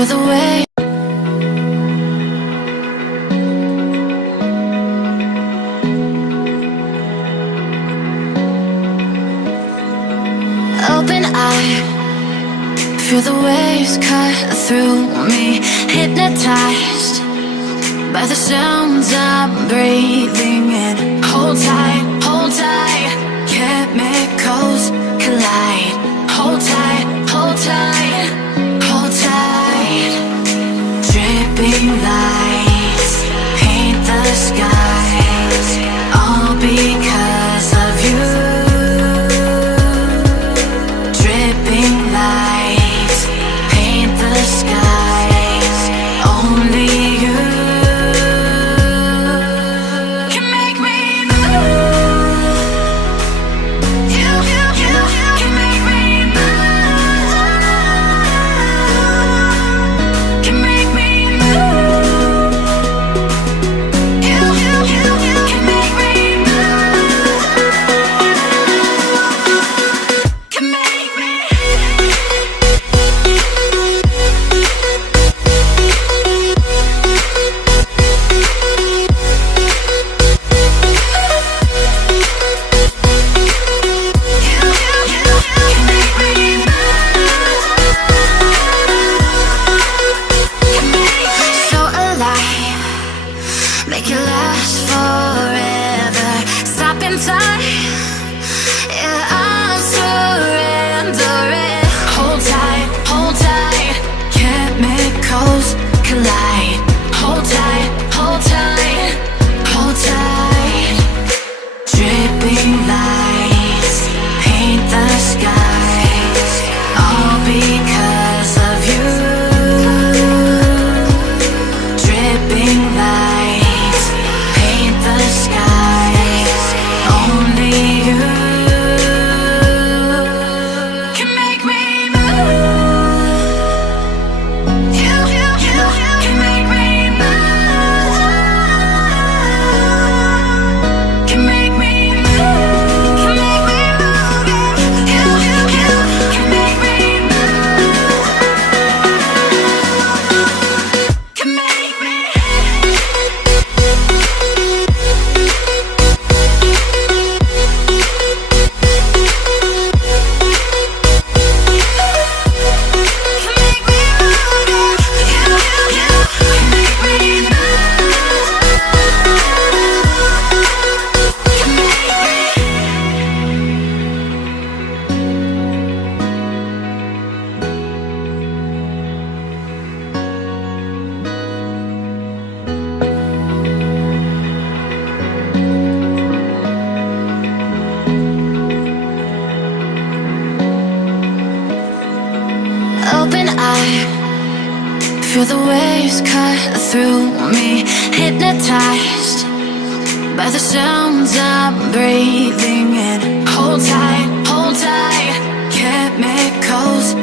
feel the way. Open eye, feel the waves cut through me. Hypnotized by the sounds I'm breathing in. Hold tight, hold tight. Chemicals collide. Hold tight, hold tight, hold tight. Dripping lights paint the skies, all because of you. Dripping lights paint the skies, only you can make me move. You can make me move. Can make me move. You can make me move. Can make me. So alive, make it last forever. Stop in time, yeah, I'm surrendering. Hold tight, hold tight. Chemicals collide. Hold tight, hold tight, hold tight. Dripping lights paint the skies, all because of you. Dripping lights paint the skies, only you can make me move. You can make me move. Can make me move. Can make me move. You can make me move. Can make me. Open eye, feel the waves cut through me. Hypnotized by the sounds I'm breathing in. Hold tight, chemicals